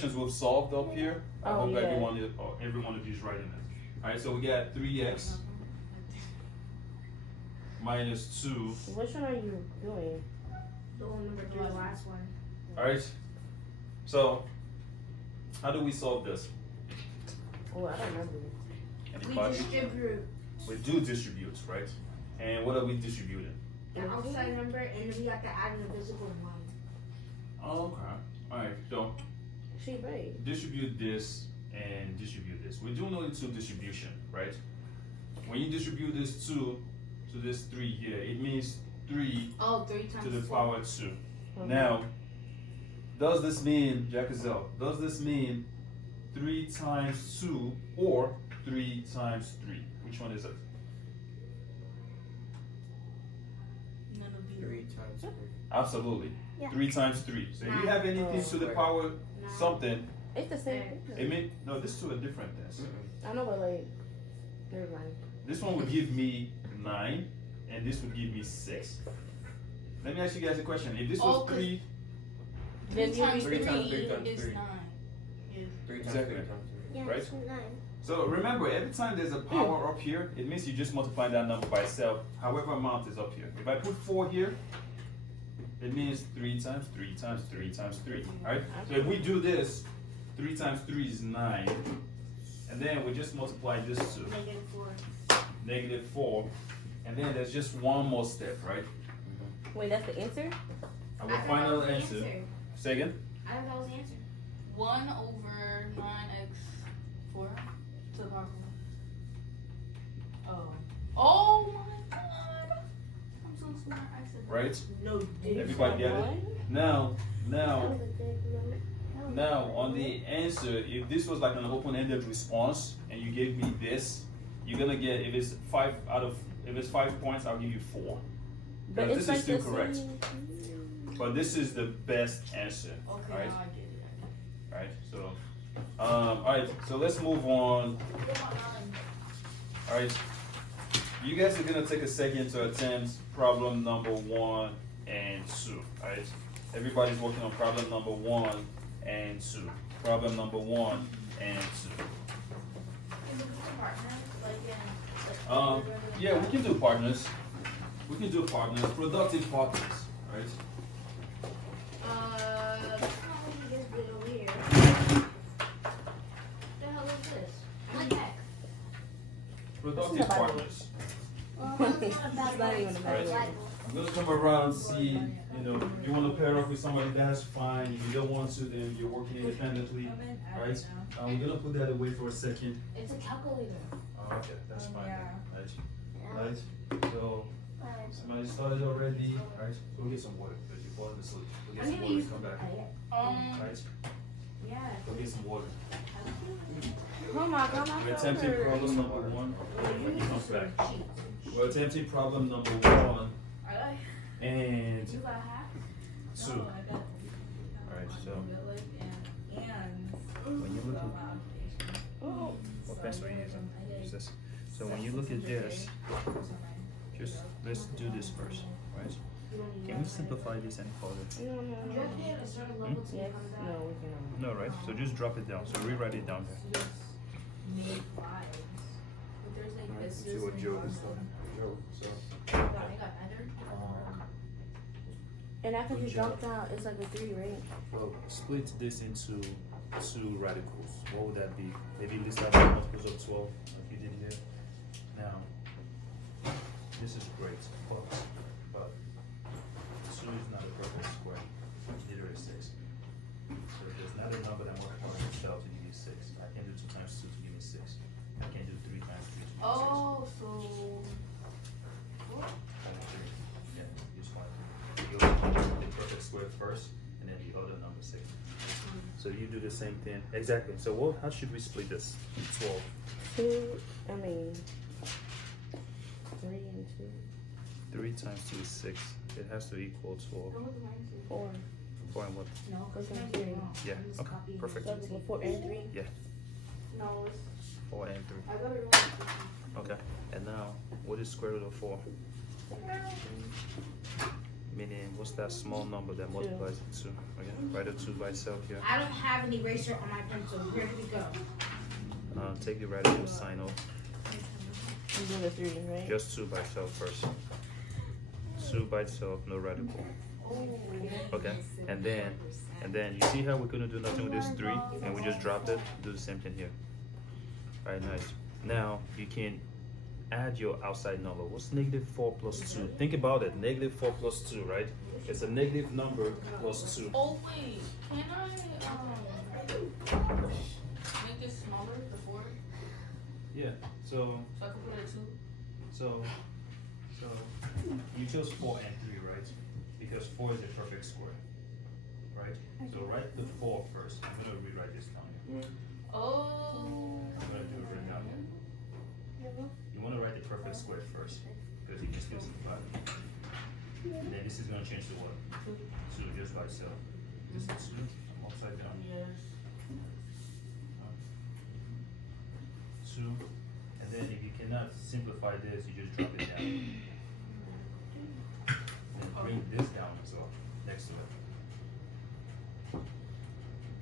questions we've solved up here. I hope yeah. everyone of you is writing it. All right, so we got 3x minus 2. Which one are you doing? The one number 3, the last one. All right. So, how do we solve this? Oh, I don't remember. Anybody? We distribute We do distribute, right? And what are we distributing? the outside number, and then we got to add in the physical one. Oh, okay. All right. So She right. distribute this and distribute this. We do know it's a distribution, right? When you distribute this 2 to this 3 here, it means 3 Oh, 3 times to the 4. power 2. Okay. Now, does this mean, Jackazel, does this mean 3 times 2 or 3 times 3? Which one is it? None of these. 3 times 3. Absolutely. Yeah. 3 times 3. So if you have anything to the Right. power something, It's the same thing. it mean no, this two are different things. I know, but like, never mind. This one would give me 9, and this would give me 6. Let me ask you guys a question. If this was Oh, 'cause- 3, 3 times 3 3 times 3 times is 3. 9. 3 times Exactly. 3 times 3. right? So remember, every time there's a power up here, it means you just multiply that number by itself, however amount is up here. If I put 4 here, it means 3 times 3 times 3 times 3, right? So if we do this, 3 times 3 is 9, and then we just multiply this to -4. -4, and then there's just one more step, right? Wait, that's the answer? Our final answer. Say again? I thought that was the answer. 1 over 9x4 to the power of 1. Oh my god! I'm so smart. I said that. Right? No, Everybody get it? What? Now, on the answer, if this was like an open-ended response and you gave me this, you're gonna get, if it's 5 points, I'll give you 4. But Because it's this like is still the correct. same- But this is the best answer, Okay, right? now I get it. Right? So, alright, so let's move on. Alright, you guys are gonna take a second to attempt problem number 1 and 2, alright? Everybody's working on problem number 1 and 2. Problem number 1 and 2. Can we do partners? Yeah, we can do partners. We can do partners, productive partners, right? That's not what you just did over here. The hell is this? What the heck? Productive partners. It's not even a bad Right. word. I'm gonna come around, see, if you wanna pair up with somebody, that's fine. If you don't want to, then you're working independently, right? We're gonna put that away for a second. It's a calculator. Oh, okay, that's fine. Yeah. Right? So, somebody started already, right? Go get some water, because you're falling asleep. Go get some water and come back, right? Yeah. Go get some water. Oh my god, my We're phone attempting hurts. problem number 1. When he comes back. We're attempting problem number 1 and You got hacked? 2. No, I got. Alright, so And When you look at Oh. what pencil are you using? Use this. So when you look at this, just let's do this first, right? Can we simplify this any further? No, no, You no. have to hit a certain level to Yes, become that. no, we cannot. No, right? So just drop it down. So rewrite it down there. made 5. But there's like Alright, this. see what Joe is doing. Joe, so I got entered. And after Good you job. jumped out, it's like a 3, right? well, split this into 2 radicals. What would that be? Maybe list out the multiples of 12, like you did here. Now, this is great, but 2 is not a perfect square. Neither is 6. So there's not a number that multiplies itself to give me 6. I can do 2 times 2 to give me 6. I can do 3 times 3 to give me 6. Oh, so. Yeah, just one. You go the perfect square first, and then the other number 6. So you do the same thing. Exactly. So how should we split this? 12. 2, I mean, 3 and 2. 3 times 2 is 6. It has to equal 12. 4. 4 and what? No, Because because I'm that's three. wrong. Yeah, I'm just okay, copying perfect. it. So 4 and 3? No, it's, 4 and 3. I got it wrong. Okay. And now, what is square root of 4? meaning what's that small number that multiplies to 2? Okay, write a 2 by itself here. I don't have an eraser on my pencil. Where do we go? Take the radical sign off. I'm doing the 3, right? Just 2 by itself first. 2 by itself, no radical. Okay, and then you see how we couldn't do nothing with this 3 and we just dropped it? Do the same thing here. Alright, nice. Now you can add your outside number. What's negative 4 plus 2? Think about it. Negative 4 plus 2, right? It's a negative number plus 2. Oh wait, can I make this smaller, the 4? Yeah, so So I can put it at 2? So you chose 4 and 3, right? Because 4 is a perfect square, right? So write the 4 first. I'm gonna rewrite this down here. Oh. I'm gonna do it right down here. You wanna write the perfect square first, because you can still simplify it. And then this is gonna change to what? 2 just by itself. This is 2 upside down. Yes. 2. And then if you cannot simplify this, you just drop it down. Then bring this down as well, next to it.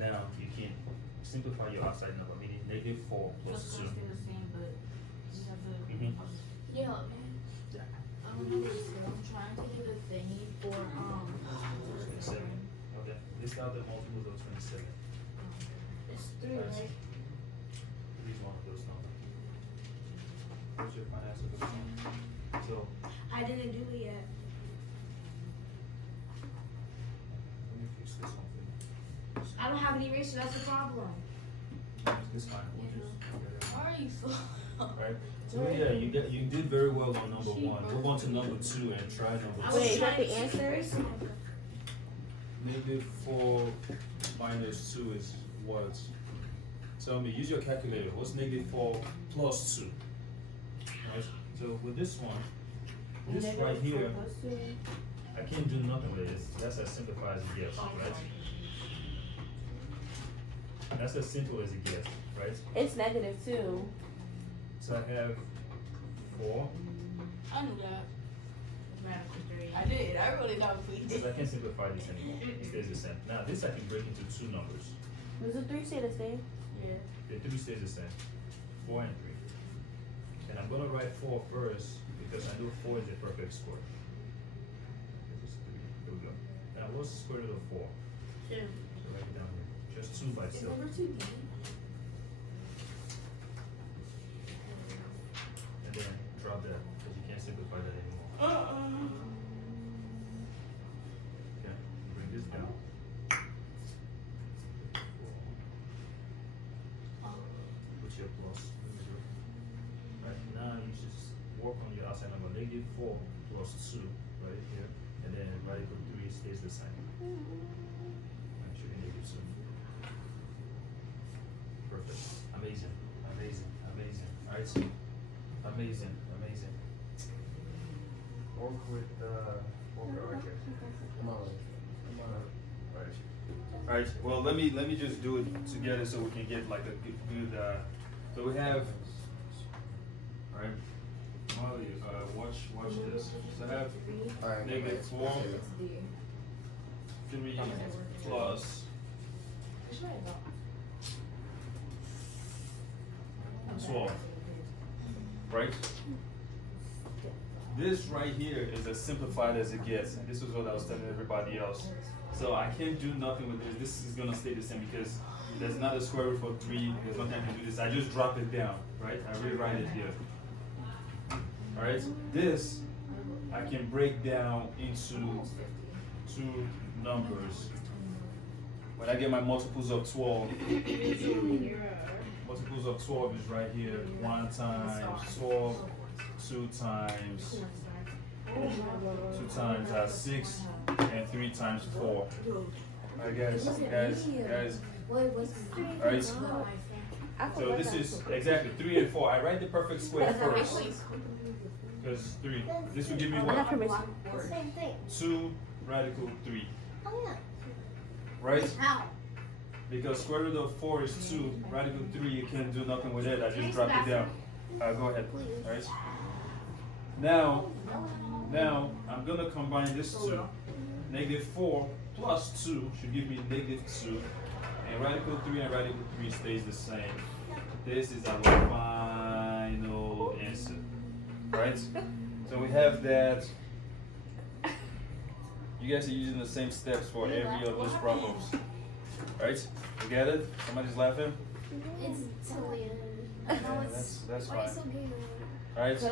Now you can simplify your outside number, meaning negative 4 plus That's 2. gonna stay the same, but you have to. Mhm. Yeah, man. I'm trying to do the thingy for 27. Okay. List out the multiples of 27. It's 3, Nice. right? Use one of those numbers. What's your final answer for this one? So I didn't do it yet. let me fix this one for you. I don't have an eraser. That's the problem. This fine. We'll just Why are you so? Alright. So yeah, you did very well on number 1. Move on to number 2 and try number 2. Wait, is that the answer? Negative 4 minus 2 is what? Tell me, use your calculator. What's negative 4 plus 2? Right? So with this one, this right here, I can't do nothing with it. That's as simple as it gets, right? That's as simple as it gets, right? It's negative 2. So I have 4. I knew that. Radical 3. I did. I really know. Please. So I can't simplify this anymore. It stays the same. Now this I can break into 2 numbers. Does the 3 say the same? Yeah. The 3 stays the same. 4 and 3. And I'm gonna write 4 first because I know 4 is a perfect square. This is 3. There we go. Now what's the square root of 4? 2. So write it down here. Just 2 by Is itself. number 2 D? And then drop that because you can't simplify that anymore. Okay, bring this down. Put your plus. Right now you just work on your outside number. Negative 4 plus 2 right here. And then radical 3 stays the same. Make sure you negative 2. Perfect. Amazing. Amazing. Amazing. Alright. Amazing. Amazing. Work with right here. Come on. Alright, well let me just do it together so we can get like a good so we have alright, Molly, watch this. So I have negative 4, 3 plus 12. Right? This right here is as simplified as it gets, and this is what I was telling everybody else. So I can't do nothing with this. This is gonna stay the same because there's not a square root for 3. There's nothing I can do this. I just drop it down, right? I rewrite it here. All right. This I can break down into 2 numbers. When I get my multiples of 12, multiples of 12 is right here. 1 times 12, 2 times 6, and 3 times 4. Alright guys. Alright, so this is exactly 3 and 4. I write the perfect square first. Because 3. This will give me I have what? permission. 2 radical 3. Oh, Right? How? Because square root of 4 is 2. Radical 3, you can't do nothing with it. I just drop it down. Go ahead. Alright? Now I'm gonna combine this two. Negative 4 plus 2 should give me negative 2. And radical 3 and radical 3 stays the same. This is our final answer. Right? So we have that. You guys are using the same steps for every of those problems. Right? You get it? Somebody's laughing? It's Talia. Yeah, that's Why fine. you so gay? Right? Cause